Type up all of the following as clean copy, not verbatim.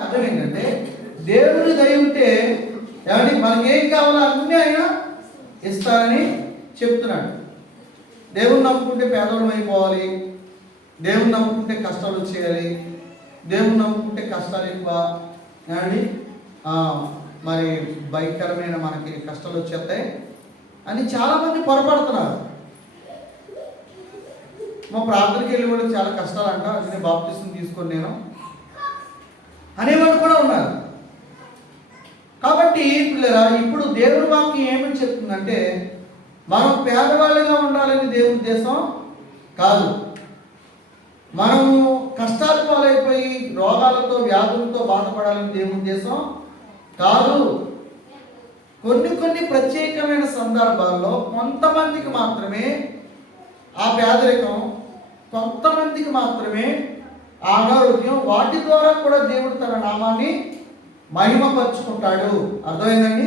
అర్థం ఏంటంటే దేవుని దయ ఉంటే ఏమండి మనకి ఏం కావాలో అన్నీ ఆయన ఇస్తారని చెప్తున్నాడు. దేవుని నమ్ముకుంటే పేదవాళ్ళం అయిపోవాలి, దేవుని నమ్ముకుంటే కష్టాలు వచ్చేయాలి, దేవుని నమ్ముకుంటే కష్టాలు ఎక్కువ, ఏమండి మరి భయంకరమైన మనకి కష్టాలు వచ్చేస్తాయి అని చాలామంది పొరపడుతున్నారు. మా ప్రార్థనకి వెళ్ళి కూడా చాలా కష్టాలు అంట, అది బాప్తిసం తీసుకొని నేను అనేవాళ్ళు కూడా ఉన్నారు. కాబట్టి పిల్లరా, ఇప్పుడు దేవుని వాక్యం ఏమని చెప్తుందంటే మనం పేదవాళ్ళుగా ఉండాలని దేవుని ఉద్దేశం కాదు. మనము కష్టాలు పాలైపోయి రోగాలతో వ్యాధులతో బాధపడాలని దేవుని ఉద్దేశం కాదు. కొన్ని ప్రత్యేకమైన సందర్భాల్లో కొంతమందికి మాత్రమే ఆ పేదరికం, కొంతమందికి మాత్రమే ఆ అనారోగ్యం, వాటి ద్వారా కూడా దేవుడు తన నామాన్ని మహిమపరుచుకుంటాడు. అర్థమైందండి?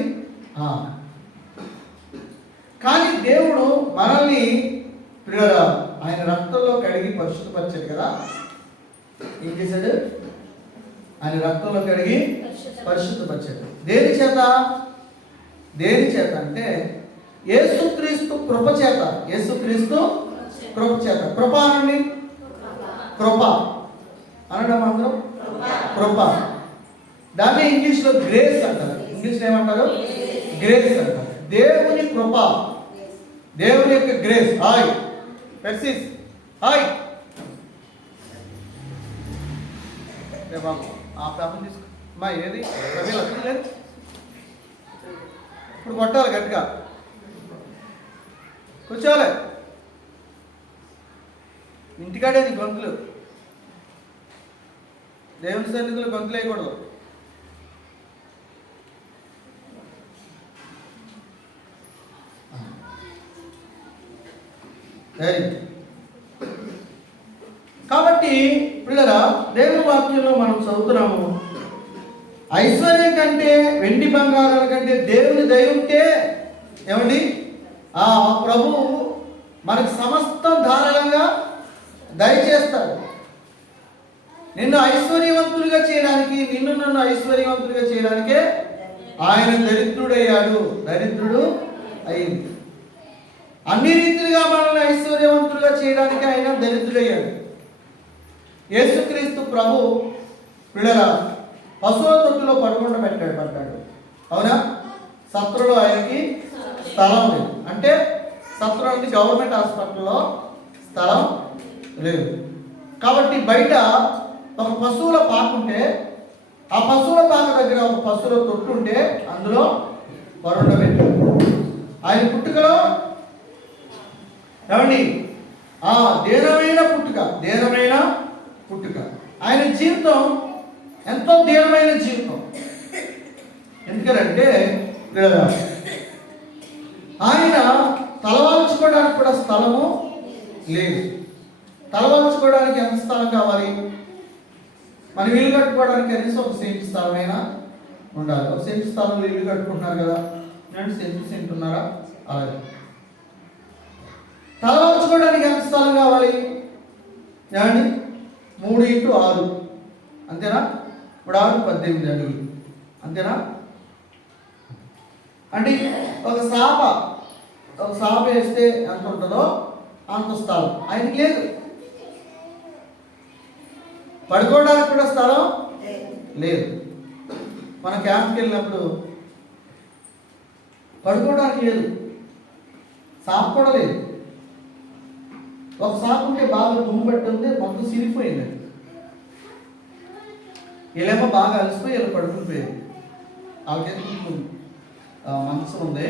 కానీ దేవుడు మనల్ని ఆయన రక్తంలో కడిగి పరిశుద్ధపరిచాడు కదా. ఏం చేశాడు? ఆయన రక్తంలో కడిగి పరిశుద్ధపరిచాడు. దేని చేత? దేని చేత అంటే యేసుక్రీస్తు కృప చేత. యేసుక్రీస్తు కృప చేత. కృప అనండి. కృప అనడం అందరం కృప. దాన్ని ఇంగ్లీష్లో గ్రేస్ అంటారు. ఇంగ్లీష్లో ఏమంటారు? గ్రేస్ అంటారు. దేవుని కృప, దేవుని యొక్క గ్రేస్. హాయ్ పెర్సిస్, హాయ్ బాబు ఆ పేపర్ తీసుకో మా. ఏది రవి లేదు, ఇప్పుడు కొట్టాలి గట్టిగా, కూర్చోవాలి. ఇంటికాడేది గొంతులు, దేవుని సన్నిధిలో గొంతులు వేయకూడదు. కాబట్టి పిల్లరా, దేవుని వాక్యంలో మనం చదువుతున్నాము, ఐశ్వర్యం కంటే వెండి బంగారాల కంటే దేవుని దయ ఉంటే ఏమండి ఆ ప్రభువు మనకి సమస్తం ధారాళంగా దయచేస్తాడు. నిన్ను ఐశ్వర్యవంతులుగా చేయడానికి, నన్ను ఐశ్వర్యవంతులుగా చేయడానికే ఆయన దరిద్రుడయ్యాడు. దరిద్రుడు అయింది. అన్ని రీతిలుగా మనల్ని ఐశ్వర్యవంతులుగా చేయడానికి ఆయన దరిద్రుడయ్యాడు. యేసుక్రీస్తు ప్రభు పిల్లరా పశువుల తొట్టులో పడ్డాడు. అవునా? సత్రులో ఆయనకి స్థలం లేదు. అంటే సత్రం అంటే గవర్నమెంట్ హాస్పిటల్లో స్థలం లేదు. కాబట్టి బయట ఒక పశువుల పాక ఉంటే, ఆ పశువుల పాక దగ్గర ఒక పశువుల తొట్టు ఉంటే అందులో పరుండబెట్టాడు. ఆయన పుట్టుకలో ఏమండి దీనమైన పుట్టుక. ఆయన జీవితం ఎంతో దీనమైన జీవితం. ఎందుకంటే ఆయన తలవాల్చుకోవడానికి కూడా స్థలము లేదు. తలవాల్చుకోవడానికి ఎంత స్థలం కావాలి? మన ఇల్లు కట్టుకోవడానికి కనీసం ఒక సెంటు స్థలమైనా ఉండాలి. ఒక సెంటు స్థలంలో ఇల్లు కట్టుకుంటున్నారు కదా, నేను సెంటు ఉన్నారా? అలాగే తలవాల్చుకోవడానికి ఎంత స్థలం కావాలి? ఏమండి 3x6 అంతేనా? ఇప్పుడు 6 18 అడుగులు అంతేనా? అంటే ఒక సాప వేస్తే ఎంత ఉంటుందో అంత స్థలం ఆయనకి లేదు. పడుకోవడానికి కూడా స్థలం లేదు. మన క్యాంప్కి వెళ్ళినప్పుడు పడుకోవడానికి లేదు, సాప కూడా లేదు. ఒక సాప ఉంటే బాగా దుమ్ము పట్టి ఉంది, మొత్తం సిరిగిపోయింది. వీళ్ళేమో బాగా అలసిపోయి వీళ్ళు పడుకునిపోయారు. వాళ్ళకి మనసు ఉంది,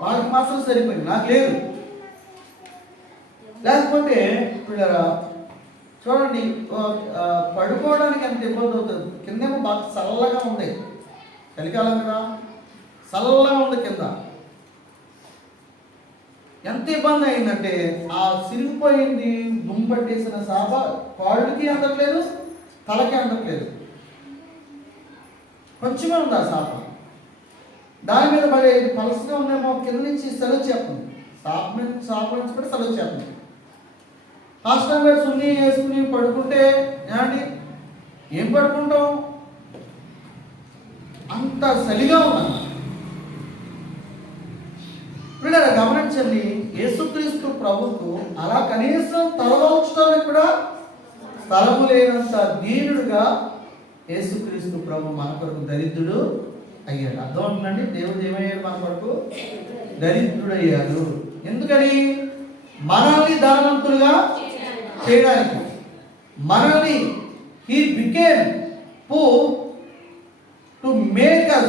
వాళ్ళకి మాత్రం సరిపోయింది, నాకు లేదు. లేకపోతే పిల్లరా చూడండి, పడుకోవడానికి ఎంత ఇబ్బంది అవుతుంది. కిందేమో బాగా చల్లగా ఉంది, చలికాలం కదా, చల్లగా ఉంది కింద. ఎంత ఇబ్బంది అయిందంటే ఆ సిరిగిపోయింది దుమ్ము పట్టేసిన సాప కాళ్ళకి అందట్లేదు, తలకి అందట్లేదు, కొంచెమే ఉంది ఆ సాప. దాని మీద పడే పలసగా ఉందేమో, కింద నుంచి సెలవు చేస్తుంది, సాప నుంచి కూడా సెలవు చేస్తుంది. హాస్టల్ బెడ్స్ ఉన్ని వేసుకుని పడుకుంటే ఏమండి ఏం పడుకుంటాం? అంత చలిగా ఉన్నాను. వీళ్ళ గమనించండి, యేసుక్రీస్తు ప్రభుకు అలా కనీసం తలవంచడానికి కూడా స్థలము లేనంత దీనుడుగా యేసుక్రీస్తు ప్రభు మన కొరకు దరిద్రుడు అయ్యాడు. అర్థం అవుతుందండి? దేవుడు ఏమయ్యాడు? మన కొరకు దరిద్రుడు అయ్యాడు. ఎందుకని? మనల్ని ధనవంతులుగా చేయడానికి. మనల్ని he became poor to make us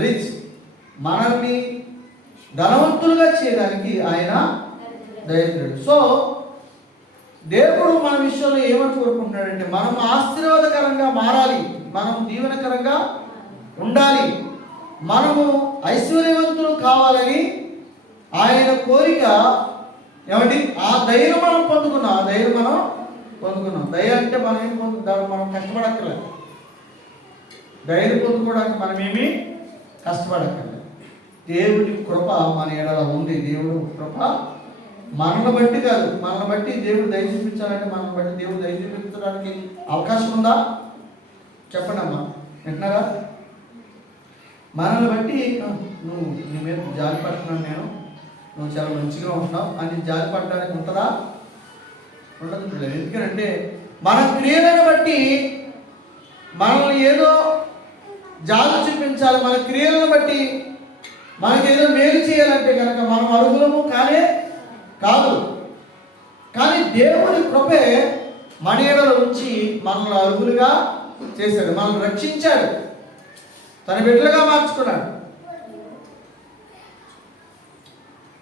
rich. మనల్ని ధనవంతులుగా చేయడానికి ఆయన దరిద్రుడు. సో దేవుడు మన విషయంలో ఏమని కోరుకుంటున్నాడంటే, మనం ఆశీర్వాదకరంగా మారాలి, మనం దీవెనకరంగా ఉండాలి, మనము ఐశ్వర్యవంతులు కావాలని ఆయన కోరిక. ఏమండి? ఆ దయను మనం పొందుకున్నాం. ఆ దయను మనం పొందుకున్నాం. దయ అంటే మనం ఏం పొందుతాం? మనం కష్టపడక్కర్లేదు. దయను పొందుకోవడానికి మనమేమి కష్టపడక్కర్లేదు. దేవుడి కృప మన ఎడల ఉంది. దేవుడు కృప మనల్ని బట్టి కాదు. మనల్ని బట్టి దేవుడు దయ చూపించాలంటే మనల్ని బట్టి దేవుడు దయ చూపించడానికి అవకాశం ఉందా? చెప్పండి అమ్మా, వింటున్నారా? మనల్ని బట్టి నువ్వు నీ మీద జాలి పడుతున్నాను, నేను నువ్వు చాలా మంచిగా ఉంటున్నావు అని జాలి పడడానికి ఉంటుందా? ఉండదు. ఎందుకంటే మన క్రియలను బట్టి మనల్ని ఏదో జాలి చూపించాలి, మన క్రియలను బట్టి మనకేదో మేలు చేయాలంటే కనుక మనం అర్హులము కానే కాదు. కానీ దేవుని కృపే మన ఎడల ఉంచి మనల్ని అర్హులుగా చేశాడు, మనల్ని రక్షించాడు, తన బిడ్డలుగా మార్చుకున్నాడు.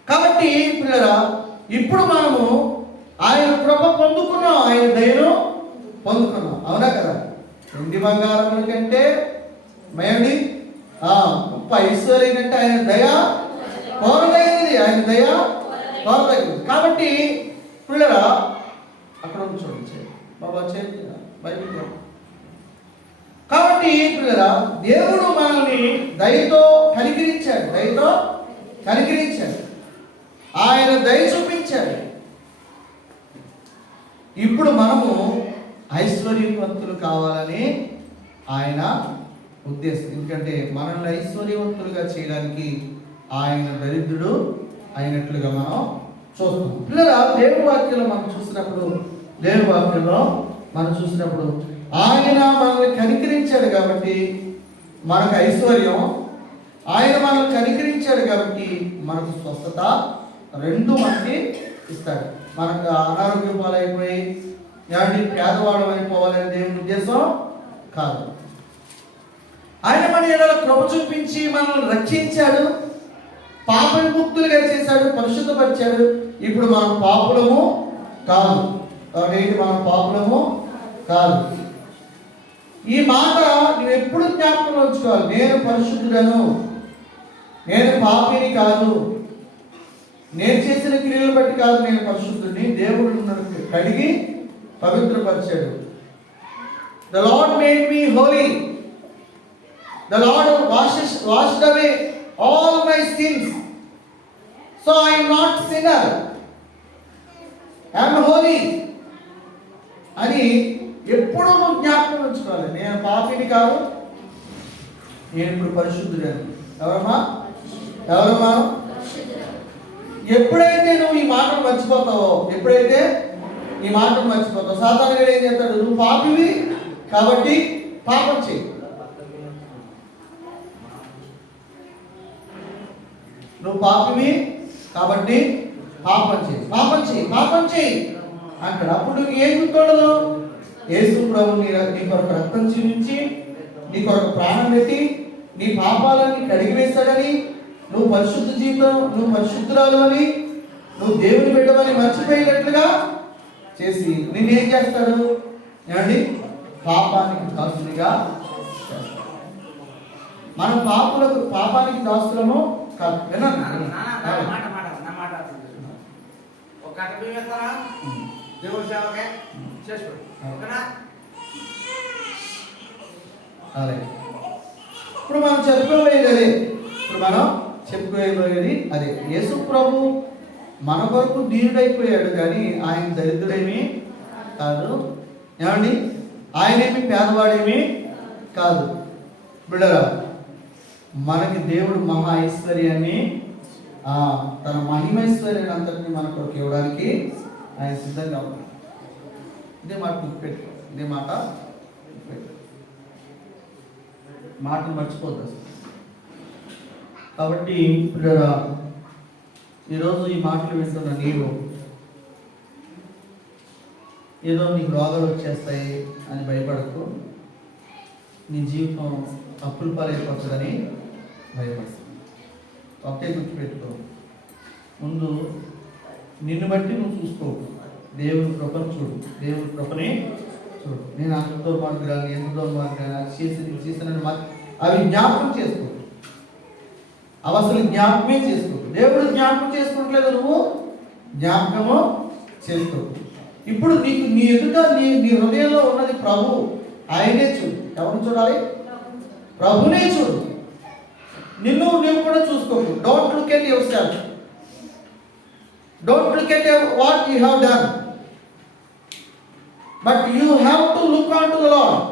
కాబట్టి పిల్లరా, ఇప్పుడు మనము ఆయన కృప పొందుకున్నాం, ఆయన దయను పొందుకున్నాం. అవునా కదా? వెండి బంగారముల కంటే మేండి గొప్ప ఐశ్వర్యం కంటే ఆయన దయ కోరదగినది, ఆయన దయ కోరదగినది. కాబట్టి పిల్లరా, అక్కడ చూడండి బాబా చేతి బయట. కాబట్టి పిల్లరా, దేవుడు మనల్ని దయతో కనికరించాడు, దయతో కనికరించాడు, ఆయన దయ చూపించాడు. ఇప్పుడు మనము ఐశ్వర్యవంతులు కావాలని ఆయన ఉద్దేశం. ఎందుకంటే మనల్ని ఐశ్వర్యవంతులుగా చేయడానికి ఆయన దరిద్రుడు అయినట్లుగా మనం చూస్తాం. పిల్లల దేవుని వాక్యంలో మనం చూసినప్పుడు ఆయన మనల్ని కనికరించాడు కాబట్టి మనకు ఐశ్వర్యం, ఆయన మనల్ని కనికరించాడు కాబట్టి మనకు స్వస్థత, రెండు మనకి ఇస్తాడు. మనకు అనారోగ్య పాలైపోయి ఏమంటే పేదవాడు అయిపోవాలని దేవుని ఉద్దేశం కాదు. ఆయన మన ఎడల కృప చూపించి మనల్ని రక్షించాడు, పాప విముక్తులుగా చేశాడు, పరిశుద్ధపరిచాడు. ఇప్పుడు మనం పాపులము కాదు. కాబట్టి మనం పాపులము కాదు. ఈ మాట నువ్వు ఎప్పుడు జ్ఞాపకం ఉంచుకోవాలి. నేను పరిశుద్ధుడను, నేను పాపిని కాదు, నేను చేసిన క్రియలు బట్టి కాదు నేను పరిశుద్ధుడిని. దేవుడు నన్ను కడిగి పవిత్రపరిచాడు. The Lord made me holy. The Lord washed away all my sins. So I am not sinner. I am holy. అని ఎప్పుడు నువ్వు జ్ఞాపకం ఉంచుకోవాలి. నేను పాపిని కాదు, నేను ఇప్పుడు పరిశుద్ధుడని. ఎవరమ్మా? ఎప్పుడైతే నువ్వు ఈ మాటను మర్చిపోతావో, సాతానుడు ఏం చేస్తాడు? నువ్వు పాపివి కాబట్టి పాపం చేయి, నువ్వు పాపివి కాబట్టి పాపం చేయి అంటాడు. అప్పుడు నువ్వు ఏం గుర్తుండదు? యేసు ప్రభు నీ కొరకు రక్తం చూపించి, నీ కొరకు ప్రాణం పెట్టి, నీ పాపాలన్నీ కడిగివేస్తాడని, నువ్వు పరిశుద్ధ జీవితం, నువ్వు పరిశుద్ధురాలు అని, నువ్వు దేవుని బిడ్డవని మర్చిపోయేటట్లుగా చేసి నిన్నేం చేస్తాడు? ఏమండి? పాపానికి దాసునిగా. మనం పాపానికి దాసులము కాదు. ఇప్పుడు మనం చెప్పుకోబోయేది అదే. యేసు ప్రభు మన కొరకు దీనుడైపోయాడు కానీ ఆయన దరిద్రుడేమీ కాదు. ఏమండి? ఆయనేమి పేదవాడేమి కాదు. బిడ్డరా, మనకి దేవుడు మహా ఐశ్వర్యాన్ని తన మహిమైశ్వర్యాన్ని అంతటిని మన కొరకు ఇవ్వడానికి ఆయన సిద్ధంగా ఉన్నాడు. ఇదే మాట గుర్తుపెట్టుకో, ఇదే మాట మాటలు మర్చిపోద్దు అసలు. కాబట్టి బిడ్డరా, ఈరోజు ఈ మాటలు వింటున్న నీవు ఏదో నీకు రోగాలు వచ్చేస్తాయి అని భయపడకు, నీ జీవితం అప్పుల పాలైపోతుందని భయపడుతుంది. ఒకటే గుర్తుపెట్టుకో, ముందు నిన్ను బట్టి నువ్వు చూసుకో, దేవుని కృపను చూడు, దేవుని కృపని చూడు. నేను అంత దుర్మార్గురాలు, ఎంత దుర్మార్గురాలు చేసిన అవి జ్ఞాపకం చేసుకో, అవి అసలు జ్ఞాపకమే చేసుకో. దేవుడు జ్ఞాపకం చేసుకుంటలేదు, నువ్వు జ్ఞాపకము చేసుకో. ఇప్పుడు నీకు నీ ఎదుట నీ హృదయంలో ఉన్నది ప్రభు, ఆయనే చూడు. ఎవరిని చూడాలి? ప్రభునే చూడు. నువ్వు కూడా చూసుకోకు. Don't look at yourself, don't look at what you have done, but you have to look on to the lord.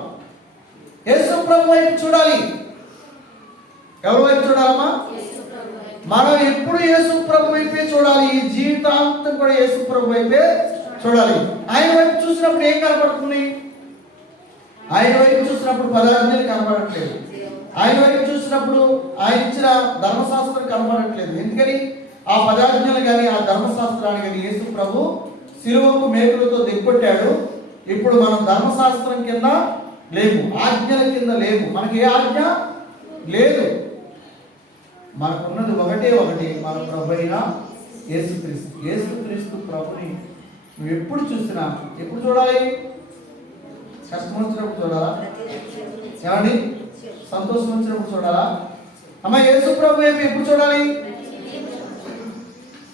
Yesu ప్రభు వైపు చూడాలి. ఎవరి వైపు చూడాలమ్మా? మనం ఎప్పుడు యేసు ప్రభు వైపే చూడాలి. ఈ జీవితాంతం కూడా యేసు ప్రభు వైపే చూడాలి. ఆయన వైపు చూసినప్పుడు ఏం కనపడుతుంది? ఆయన వైపు చూసినప్పుడు పదార్థాలు కనపడట్లేదు. ఆయన వైపు చూసినప్పుడు ఆయన ఇచ్చిన ధర్మశాస్త్రం కనపడట్లేదు. ఎందుకని? ఆ పదార్థాలు కానీ ఆ ధర్మశాస్త్రాన్ని కానీ యేసు ప్రభు శిలువకు మేకులతో దిగొట్టాడు. ఇప్పుడు మనం ధర్మశాస్త్రం కింద లేము, ఆజ్ఞల కింద లేము. మనకి ఏ ఆజ్ఞ లేదు. మనకున్నది ఒకటే ఒకటి, మన ప్రభు అయిన యేసుక్రీస్తు. యేసుక్రీస్తు ప్రభుని నువ్వు ఎప్పుడు చూసినా, ఎప్పుడు చూడాలి? కష్టం వచ్చినప్పుడు చూడాలా? ఏమండి? సంతోషం వచ్చినప్పుడు చూడాలా? అమ్మ, యేసు ప్రభు వైపు ఎప్పుడు చూడాలి?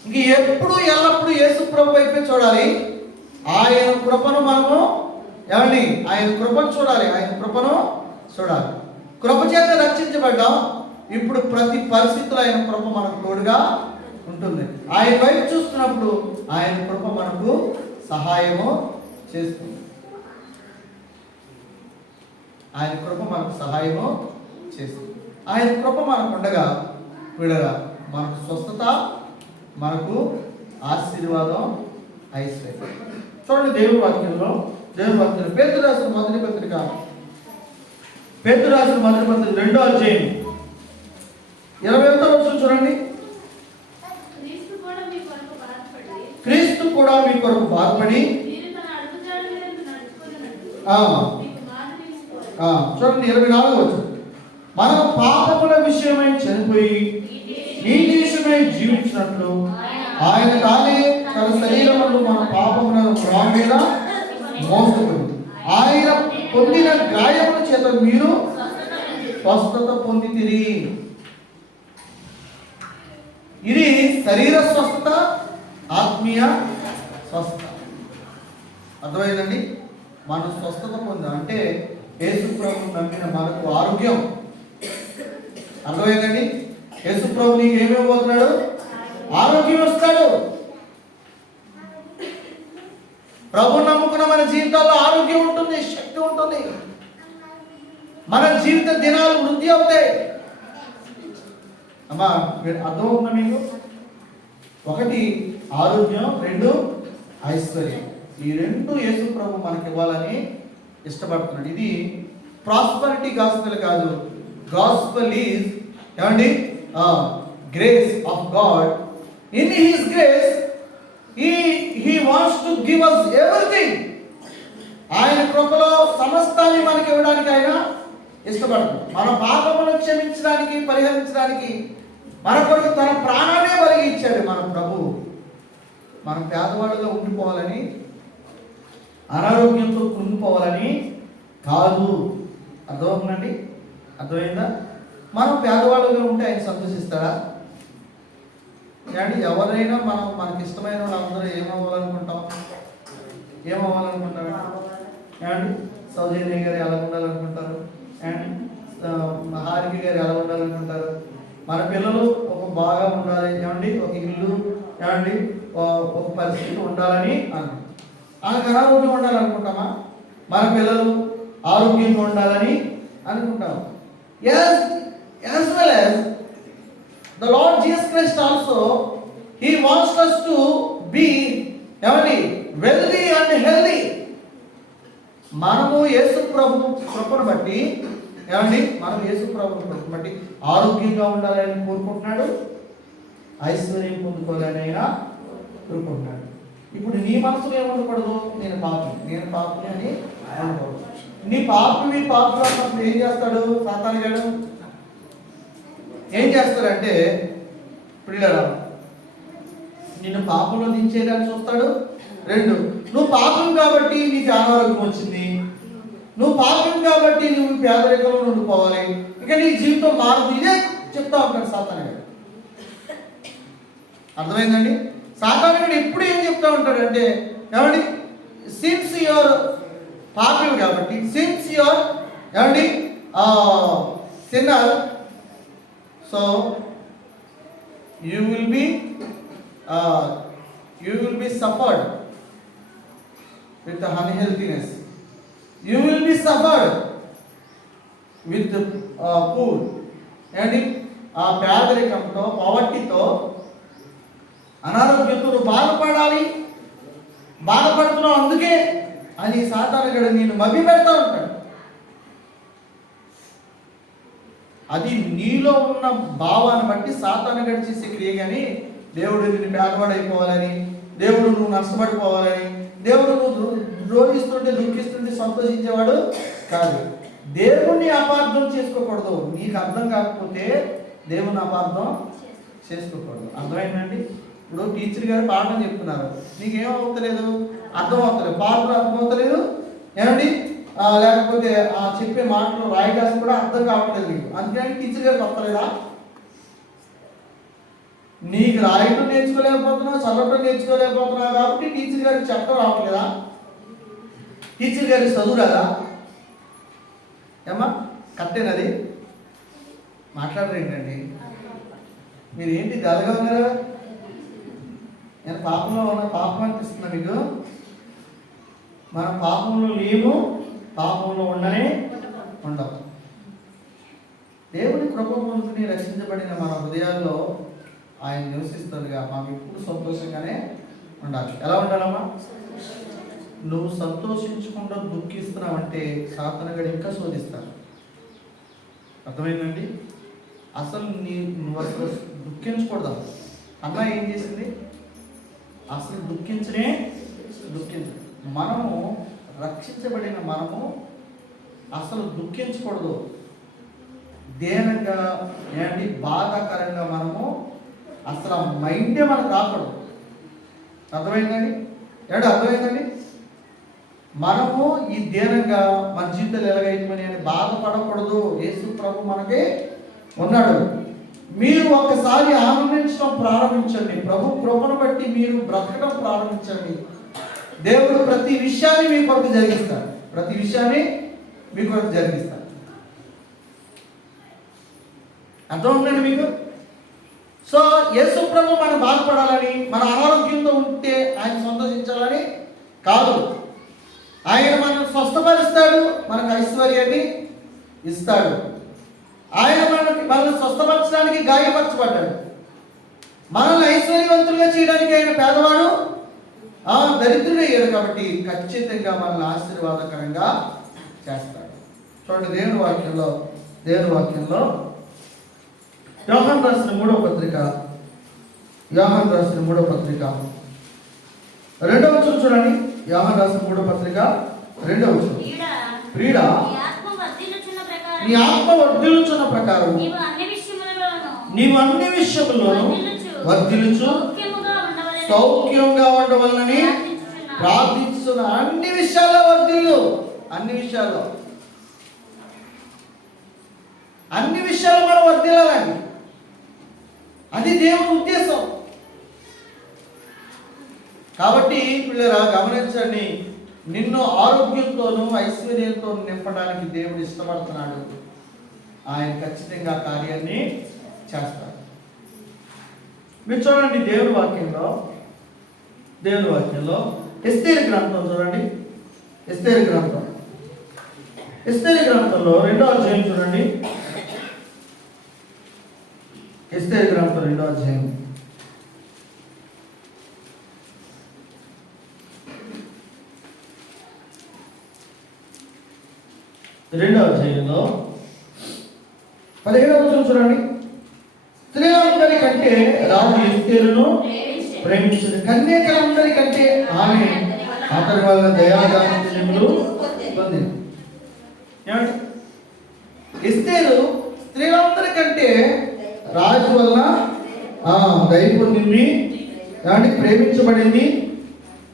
ఇంక ఎప్పుడు ఎల్లప్పుడు యేసు ప్రభు వైపే చూడాలి. ఆయన కృపను మనము ఏమండి? ఆయన కృపను చూడాలి, ఆయన కృపను చూడాలి. కృప చేత రక్షించబడ్డాం. ఇప్పుడు ప్రతి పరిస్థితుల్లో ఆయన కృప మనకు తోడుగా ఉంటుంది. ఆయన వైపు చూస్తున్నప్పుడు ఆయన కృప మనకు సహాయము చేస్తుంది. ఆయన కృప మనకు సహాయము చేస్తుంది. ఆయన కృప మనకు ఉండగా విడగా మనకు స్వస్థత, మనకు ఆశీర్వాదం, ఐశ్వర్యం. చూడండి దేవుని వాక్యంలో పేతురు రాసిన మొదటి పత్రిక 2వ అధ్యాయం 21వ వచనం చూడండి. క్రీస్తు కూడా మీ కొరకు బాధపడి చూడండి 24వ వచనం. మన పాపముల విషయమై చనిపోయి నీతి విషయమై జీవించినట్లు ఆయన తానే తన శరీరమును మన పాపములను మ్రాన్ మీద మోసుకుని ఆయన పొందిన గాయముల చేత మీరు స్వస్థత పొందితిరి. ఇది శరీర స్వస్థత, ఆత్మీయ స్వస్థత. అర్థమైందండి? మనం స్వస్థత పొందాం అంటే యేసు ప్రభువును నమ్మిన మనకు ఆరోగ్యం. అర్థమైందండి? యేసు ప్రభు నీకు ఏమైపోతున్నాడు? ఆరోగ్యం వస్తాడు. ప్రభు నమ్ముకున్న మన జీవితాల్లో ఆరోగ్యం ఉంటుంది, శక్తి ఉంటుంది. మన జీవిత దినాలు వృద్ధి అవుతాయి. అమ్మా, అర్థం అవుతుందా మీకు? 1 ఆరోగ్యం, 2 ఐశ్వర్యం. ఈ 2 యేసు ప్రభు మనకి ఇవ్వాలని ఇష్టపడుతున్నాడు. ఇది ప్రాస్పరిటీ గాస్పెల్ కాదు. గాస్పెల్ ఈజ్ ఏమండి? Grace of God. In his grace he wants to give us everything. ఆయన కృపలో సమస్తాన్ని మనకి ఇవ్వడానికి ఆయన ఇష్టపడుతున్నాడు. మన పాపములను క్షమించడానికి, పరిహరించడానికి మన కొరకు తన ప్రాణాన్ని బలిగి ఇచ్చాడు మన ప్రభువు. మనం పేదవాళ్ళుగా ఉండిపోవాలని, అనారోగ్యంతో కృంగిపోవాలని కాదు. అర్థమవుతుందండి? అర్థమైందా? మనం పేదవాళ్ళుగా ఉంటే ఆయన సంతోషిస్తాడా? ఏమండి? ఎవరైనా మనకి ఇష్టమైన వాళ్ళందరూ ఏమవ్వాలనుకుంటాం? ఏమండి? సౌజన్య గారు ఎలా ఉండాలనుకుంటారు? అండ్ హారిక గారు ఎలా ఉండాలనుకుంటారు? మన పిల్లలు ఒక బాగా ఉండాలి, ఏమండి? ఒక ఇల్లు, ఏమండి? ఒక పరిస్థితి ఉండాలని అనుకుంటాం. వాళ్ళకి అనారోగ్యం ఉండాలనుకుంటామా? మన పిల్లలు ఆరోగ్యంగా ఉండాలని అనుకుంటాం. As well as the Lord Jesus Christ also, He wants us to be wealthy and healthy. మనము యేసు ప్రభు కృపను బట్టి మనం యేసు ప్రభు కృపను బట్టి ఆరోగ్యంగా ఉండాలని కోరుకుంటున్నాడు, ఐశ్వర్యం పొందుకోవాలని ఆయన కోరుకుంటున్నాడు. ఇప్పుడు నీ మనసులో ఏమనకూడదు, నేను పాపిని అని అనకూడదు. నీ పాపి అన్నప్పుడు ఏం చేస్తాడు సాతానుగాడు? ఏం చేస్తాడంటే పిల్లరా నిన్ను పాపంలో దించేయడానికి చూస్తాడు. 2, నువ్వు పాపం కాబట్టి నీకు అనారోగ్యం వచ్చింది, నువ్వు పాపం కాబట్టి నువ్వు పేదరికంలో ఉండిపోవాలి, ఇక నీ జీవితం మారదు, ఇదే చెప్తా ఉంటాడు సాతానుగాడు. అర్థమైందండి? సాతానుగాడు ఎప్పుడు ఏం చెప్తా ఉంటాడంటే సిన్స్ యువర్ పాపం కాబట్టి, since your sinner, so you will be suffered with unhealthiness, you will be suffered with poor, and ఆ పేదరికంతో పవర్టీతో అనారోగ్యంతో నువ్వు బాధపడుతున్నావు అందుకే అని సాతానుగాడు నేను మభ్య పెడతా ఉంటాడు. అది నీలో ఉన్న భావాన్ని బట్టి సాతానుగాడు చేసే క్రియ. కానీ దేవుడు నిన్ను పేదవాడైపోవాలని, దేవుడు నువ్వు నష్టపడిపోవాలని, దేవుడు నువ్వు ద్రోహిస్తుంటే దుఃఖిస్తుంటే సంతోషించేవాడు కాదు. దేవుణ్ణి అపార్థం చేసుకోకూడదు. నీకు అర్థం కాకపోతే దేవుని అపార్థం చేసుకోకూడదు. అర్థమైందండి? ఇప్పుడు టీచర్ గారు పాఠం చెప్తున్నారు, నీకేమవుతలేదు, అర్థం అవుతలేదు, పాటలు అర్థం అవుతలేదు, లేకపోతే ఆ చెప్పే మాటలు రాయడానికి కూడా అర్థం కావట్లేదు నీకు, అందుకని టీచర్ గారికి వస్తలేదా? నీకు రాయటం నేర్చుకోలేకపోతున్నావు, చదవటం నేర్చుకోలేకపోతున్నావు కాబట్టి టీచర్ గారికి చెప్పడం రావట్లేదా? టీచర్ గారికి చదువు రాదా? ఏమ్మా కట్టేనది మాట్లాడరు ఏంటండి మీరు? ఏంటి గలగా ఉన్నారు? నేను పాపంలో ఉన్న పాపం అనిపిస్తున్నా మీకు? మన పాపంలో లేము, పాపంలో ఉండనే ఉండవు. దేవుని కృప పొందుకుని రక్షించబడిన మన హృదయాల్లో ఆయన నివసిస్తుందిగా మాకు ఎప్పుడు సంతోషంగానే ఉండాలి. ఎలా ఉండాలమ్మా? నువ్వు సంతోషించకుండా దుఃఖిస్తున్నావంటే సాతానుగాడు ఇంకా శోధిస్తాడు. అర్థమైందండి? అసలు నువ్వు అసలు దుఃఖించకూడదు. అన్న ఏం చేసింది? అసలు దుఃఖించు. మనము రక్షించబడిన మనము అసలు దుఃఖించకూడదు. దేనంగా బాధాకరంగా మనము అసలు ఆ మైండే మనకు రాకూడదు. అర్థమైందండి? అర్థమైందండి? మనము ఈ దేనంగా మన జీవితాలు ఎలాగైపోయి అని బాధపడకూడదు. యేసు ప్రభు మనకి ఉన్నాడు. మీరు ఒక్కసారి ఆనందించడం ప్రారంభించండి. ప్రభు కృపను బట్టి మీరు బ్రతకడం ప్రారంభించండి. దేవుడు ప్రతి విషయాన్ని మీ కొరకు జరిగిస్తాడు. అర్థం ఉందండి మీకు? సో యేసు ప్రభు మనం బాధపడాలని, మన అనారోగ్యంతో ఉంటే ఆయన సంతోషించాలని కాదు. ఆయన మనల్ని స్వస్థపరుస్తాడు, మనకు ఐశ్వర్యాన్ని ఇస్తాడు. ఆయన మనల్ని స్వస్థపరచడానికి గాయపరచబడ్డాడు. మనల్ని ఐశ్వర్యవంతులుగా చేయడానికి ఆయన పేదవాడు దరిద్రుడయ్యాడు. కాబట్టి ఖచ్చితంగా మనల్ని ఆశీర్వాదకరంగా చేస్తాడు. చూడండి దేవుని వాక్యంలో యోహాను రాసిన 3వ పత్రిక 2వ వచనం చూడండి. యోహాను రాసిన 3వ పత్రిక 2వ వచనం. ప్రియుడా నీ ఆత్మ వర్ధిల్లుచున్న ప్రకారం నీవు అన్ని విషయములోనూ వర్ధిల్లుచు సౌఖ్యంగా ఉండవలనని ప్రార్థించున్న. అన్ని విషయాల్లో వర్ధిల్లు. అన్ని విషయాల్లో మనం వర్ధిల్లాలని, అది దేవుని ఉద్దేశం. కాబట్టి పిల్లరా గమనించండి, నిన్ను ఆరోగ్యంతోనూ ఐశ్వర్యంతో నింపడానికి దేవుడు ఇష్టపడుతున్నాడు. ఆయన ఖచ్చితంగా కార్యాన్ని చేస్తాడు. మీరు చూడండి దేవుని వాక్యంలో ఎస్తేరు గ్రంథం చూడండి. ఎస్తేరు గ్రంథం ఎస్తేరు గ్రంథంలో 2వ అధ్యాయం చూడండి. ఎస్తేరు గ్రంథం 2వ అధ్యాయం 2వ అధ్యాయంలో 17వ వచనం చూడండి. స్త్రీలందరి కంటే రాజు ఎస్తేరును ప్రేమించింది, కన్యకలందరి కంటే ఆమె అతని వల్ల దయాదాక్షిణ్యములు పొందింది. ఏమంటే ఎస్తేరు స్త్రీలందరి కంటే రాజు వల్ల దయ పొందింది, ఏమంటే ప్రేమించబడింది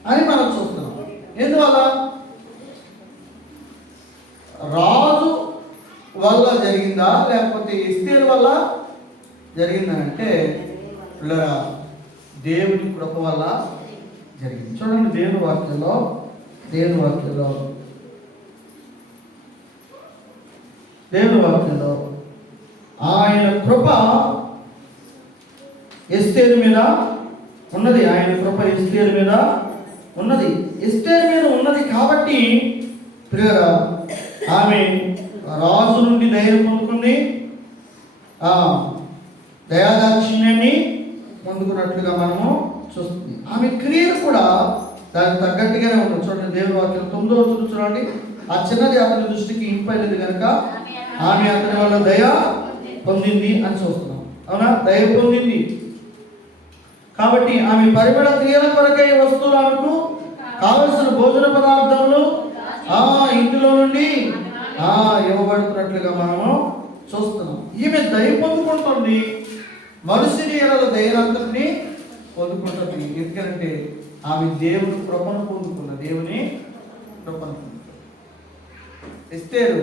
అని మనం చూస్తున్నాం. ఎందువల్ల? రాజు వల్ల జరిగిందా లేకపోతే ఎస్తేరు వల్ల జరిగిందనంటే దేవుని కృప వల్ల జరిగింది. చూడండి దేవుని వాక్యంలో ఆయన కృప ఎస్తేరు మీద ఉన్నది. ఆయన కృప ఎస్తేరు మీద ఉన్నది. ఎస్తేరు మీద ఉన్నది కాబట్టి ప్రియరా ఆమె రాజు నుండి ధైర్యం పొందుకుంది, దయాదాక్షిణ్యాన్ని పొందుకున్నట్లుగా మనము చూస్తుంది. ఆమె క్రియలు కూడా దానికి తగ్గట్టుగానే ఉన్నాయి. చూడండి దేవుని వాక్యం 9వ వచనం చూడండి. ఆ చిన్నది అతని దృష్టికి ఇంపైనది కనుక ఆమె అతని వల్ల దయ పొందింది అని చూస్తున్నాం. అవునా? దయ పొందింది కాబట్టి ఆమె పరిమళ క్రియల కొరకై వస్తువులు, ఆమెకు కావలసిన భోజన పదార్థములు ఇంటిలో నుండి ఇవ్వబడుతున్నట్లుగా మనము చూస్తున్నాం. ఈమె దయ పొందుకుంటుంది, మనుషుని ఎడల దయనంతటిని పొందుకుంటుంది. ఎందుకంటే ఆమె దేవుని కృపను పొందుకున్న, దేవుని కృపను పొందుకుంది. ఎస్తేరు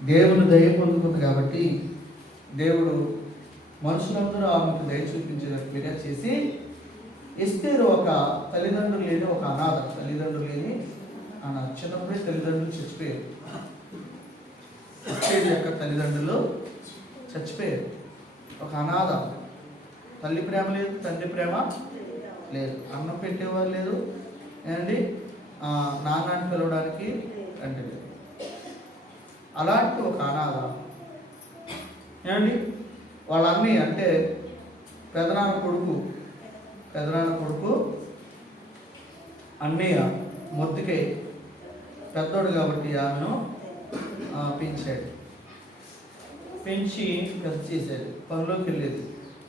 దేవుని దయ పొందుకుంది కాబట్టి దేవుడు మనుషులందరూ ఆమెకు దయ చూపించినట్లుగా చేసి, ఎస్తేరు ఒక తల్లిదండ్రులు లేని ఒక అనాథ, చిన్నప్పుడే తల్లిదండ్రులు చచ్చిపోయారు. ఎస్తేరు యొక్క తల్లిదండ్రులు చచ్చిపోయారు. ఒక అనాథ, తల్లి ప్రేమ లేదు, తండ్రి ప్రేమ లేదు, అన్నం పెట్టేవారు లేదు, ఏమండి నాన్నని పిలవడానికి తండ్రి లేదు. అలాంటి ఒక అనాథ. ఏమండి వాళ్ళ అన్నయ్య అంటే పెదనాన్న కొడుకు అన్నయ్య మొద్దుకై పెద్దోడు కాబట్టి ఆమెను పెంచాడు, పెంచి పెద్ద చేశాడు. పనిలోకి వెళ్ళేది,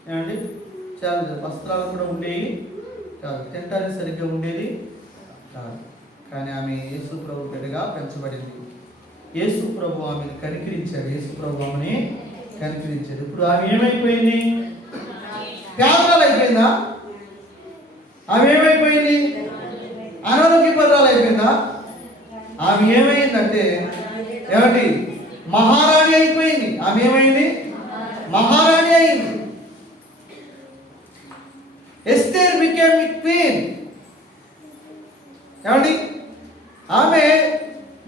ఏమండి చాలా వస్త్రాలు కూడా ఉండేవి కాదు, తింటానికి సరిగ్గా ఉండేది కాదు. కానీ ఆమె యేసు ప్రభు బిడ్డగా పెంచబడింది. యేసు ప్రభు ఆమెను కనికరించాడు. ఇప్పుడు ఆమె ఏమైపోయింది? పేదరాలు అయిపోయిందా? ఆమె ఏమైపోయింది? అనారోగ్యపరాలు అయిపోయిందా? ఆమె ఏమైందంటే ఏమండి మహారాణి అయిపోయింది. ఆమె ఏమైంది? మహారాణి అయింది. Esther became queen. ఏమండి ఆమె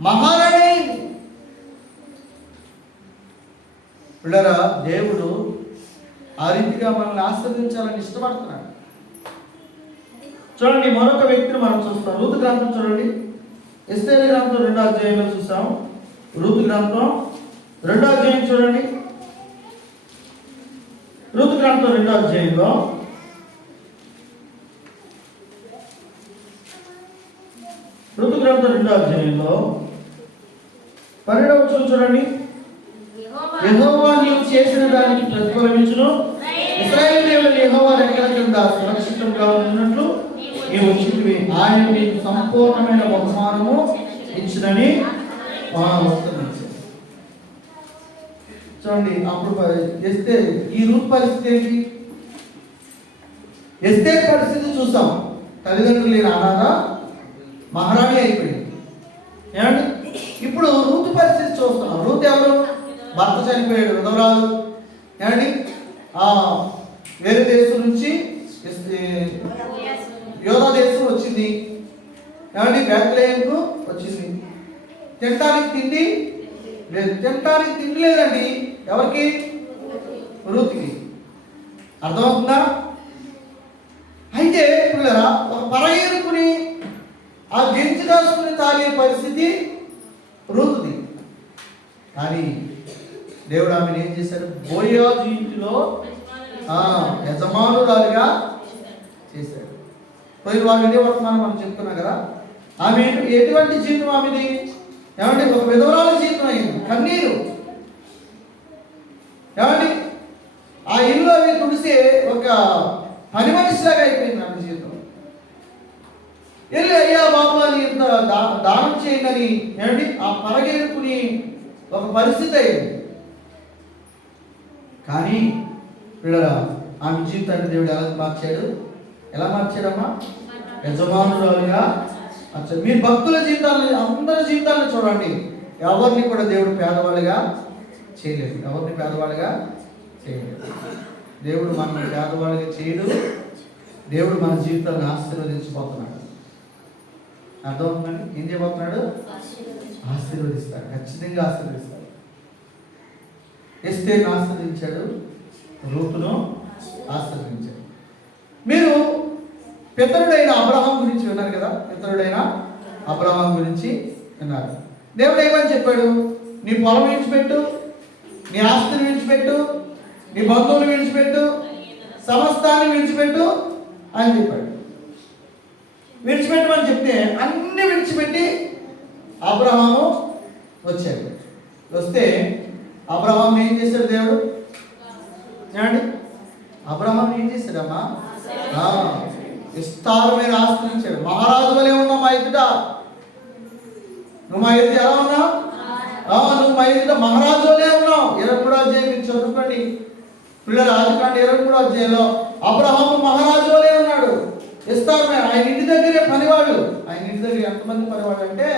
మహారాణి అయింది. పిల్లరా, దేవుడు ఆ రీతిగా మనల్ని ఆస్వాదించాలని ఇష్టపడుతున్నాడు. చూడండి మరొక వ్యక్తిని మనం చూస్తాం. రూతు గ్రంథం చూడండి. ఎస్తేరు గ్రంథం 2వ అధ్యాయంలో చూస్తాం. రూతు గ్రంథం 2వ అధ్యాయం చూడండి. రూతు గ్రంథం 2వ అధ్యాయంలో రూతు గ్రంథం 2వ అధ్యాయంలో 12వ వచనం చూడండి. యెహోవా నీవు చేసిన దానికి ప్రతిఫలమిచ్చును, ఇశ్రాయేలు దేవుని యెహోవా రెక్కల కింద సురక్షితంగా ఉన్నట్లు నీవు వచ్చితివి, ఆయన నీకు సంపూర్ణమైన బహుమానము ఇచ్చినని వస్తుంది. చూడండి అప్పుడు ఎస్తేర్, ఈ రూతు పరిస్థితి ఏంటి? ఎస్తేర్ పరిస్థితి చూసాం. తల్లిదండ్రులు లేని అనాథ, మహారాణి అయిపోయింది. ఏమండి ఇప్పుడు రూతు పరిస్థితి చూస్తున్నాం. రూతు ఎవరు? భర్త చనిపోయాడు, విధవరాలు. ఏమండి వేరే దేశం నుంచి యోధా దేశం వచ్చింది. ఏమండి బెత్లెహేముకు వచ్చింది. తినడానికి తిండి లేదండి. ఎవరికి? రూతుకి. అర్థమవుతుందా? అయితే పిల్లరా, ఒక పరగేరుకుని ఆ గెంజి దాచుకుని తాగే పరిస్థితి రూతుది. దేవుడు ఆమెను ఏం చేశాడు? బోయాజు ఇంటిలో యజమానురాలుగా చేశాడు. పోయిన వాళ్ళు ఇదే వర్తమానం మనం చెప్తున్నాం కదా. ఆమె ఎటువంటి జీవితం ఆమెది? ఏమంటే ఒక విధవరాల జీవితం అయింది, కన్నీరు. ఏమండి ఆ ఇల్లు అవి తుడిసే ఒక పని మనిషిలాగా అయిపోయింది ఆమె జీవితం. వెళ్ళి అయ్యా బాబు అని ఇంత దానం చేయమని ఏమండి ఆ పరగెడుకుని ఒక పరిస్థితి అయింది. కానీ వీళ్ళరా ఆమె జీవితాన్ని దేవుడు ఎలా మార్చాడు? ఎలా మార్చాడమ్మా? యజమానురాలుగా మార్చాడు. మీరు భక్తుల జీవితాన్ని, అందరి జీవితాన్ని చూడండి, ఎవరిని కూడా దేవుడు పేదవాళ్ళుగా చేయలేదు. ఎవరిని పేదవాళ్ళుగా చేయలేదు. దేవుడు మనల్ని పేదవాళ్ళుగా చేయడు. దేవుడు మన జీవితాన్ని ఆశీర్వదించబోతున్నాడు. అర్థమవుతుందండి? ఏం చేయబోతున్నాడు? ఆశీర్వదిస్తాడు. ఖచ్చితంగా ఆశీర్వదిస్తాడు. ఎస్తేర్ను ఆశీర్వదించాడు, రూతును ఆశీర్వదించాడు. మీరు పితరుడైన అబ్రహాం గురించి విన్నారు కదా. పితరుడైన అబ్రహాం గురించి విన్నారు. దేవుడు ఏమని చెప్పాడు? నీ పొలం విడిచిపెట్టు, నీ ఆస్తిని విడిచిపెట్టు, నీ బంధువులు విడిచిపెట్టు, సమస్తాన్ని విడిచిపెట్టు అని చెప్పాడు. విడిచిపెట్టమని చెప్తే అన్ని విడిచిపెట్టి అబ్రహాము వచ్చాడు. వస్తే అబ్రహాం ఏం చేశాడు దేవుడు? ఏమండి అబ్రహాం ఏం చేశాడమ్మా? విస్తారమైన ఆస్తిని ఇచ్చాడు. మహారాజు వలె ఉన్నావు మా ఎదుట. నువ్వు మా ఎదుట ఎలా ఉన్నావు? నువ్వు మా ఎదుట మహారాజు వలె ఉన్నావు. 23వ అధ్యాయం మీరు చదువుకోండి పిల్లల ఆదికాండ 23వ అధ్యాయంలో అబ్రహాము మహారాజు వలె ఉన్నాడు. విస్తారమైన ఆయన ఇంటి దగ్గరే పనివాళ్ళు. ఆయన ఇంటి దగ్గర ఎంతమంది పనివాళ్ళు అంటే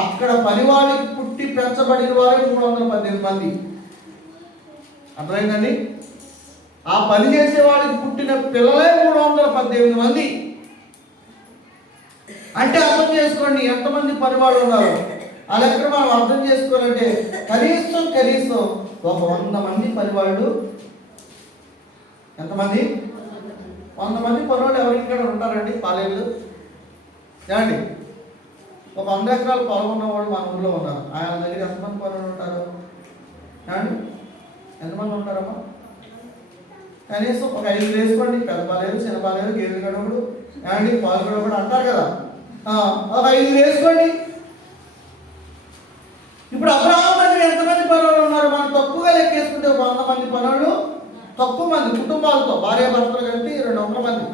అక్కడ పనివాళ్ళకి పుట్టి పెంచబడిన వారే 318 మంది. అర్థమైందండి? ఆ పని చేసే వాళ్ళకి పుట్టిన పిల్లలే 318 మంది. అంటే అర్థం చేసుకోండి ఎంతమంది పనివాళ్ళు ఉన్నారు. ఆ లెక్క మనం అర్థం చేసుకోవాలంటే కనీసం ఒక 100 మంది పనివాళ్ళు. ఎంతమంది? 100 మంది పనివాళ్ళు ఎవరింటికాడ ఉంటారండి పాలేళ్ళు. ఏమండి ఒక 100 ఎకరాల పొలం ఉన్నవాళ్ళు మన ఊళ్ళో ఉన్నారు. ఆయన దగ్గర ఎంతమంది పనులు ఉంటారు? ఏమండి ఎంతమంది ఉంటారమ్మా? కనీసం ఒక 5 వేసుకోండి. పెద్ద పాలేరు, చిన్న పాలేరు, గేదెలు గడవుడు, ఏమండి పాలు గడవుడు అంటారు కదా. ఒక 5 వేసుకోండి. ఇప్పుడు అబ్రహాం దగ్గర ఎంతమంది పనులు ఉన్నారు? మనం తక్కువగా లెక్కేసుకుంటే ఒక 100 మంది పనులు, తక్కువ మంది కుటుంబాలతో భార్య భర్తలు కలిపి 200 మంది.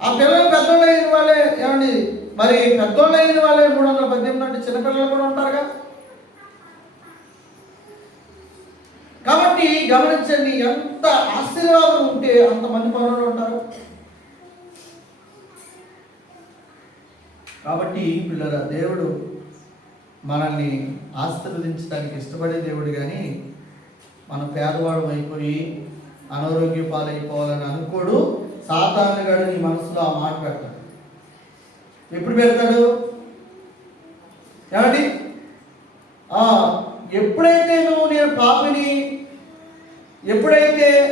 ఆ పిల్లలు పెద్దోళ్ళు అయిన వాళ్ళే. ఏమండి మరి పెద్దోళ్ళు అయిన వాళ్ళే 318 అంటే చిన్నపిల్లలు కూడా ఉంటారుగా. కాబట్టి గమనించండి, ఎంత ఆశీర్వాదం ఉంటే అంతమంది పనులు ఉంటారు. కాబట్టి పిల్లల దేవుడు మనల్ని ఆశీర్వదించడానికి ఇష్టపడే దేవుడు. కానీ మన పేదవాడు అయిపోయి అనారోగ్య పాలైపోవాలని అనుకోడు. సాతాను గాడు నీ మనసులో ఆ మాట పెడతాడు. ఎప్పుడు పెడతాడు? ఏమండి ఎప్పుడైతే నువ్వు నేను పాపిని, ఎప్పుడైతే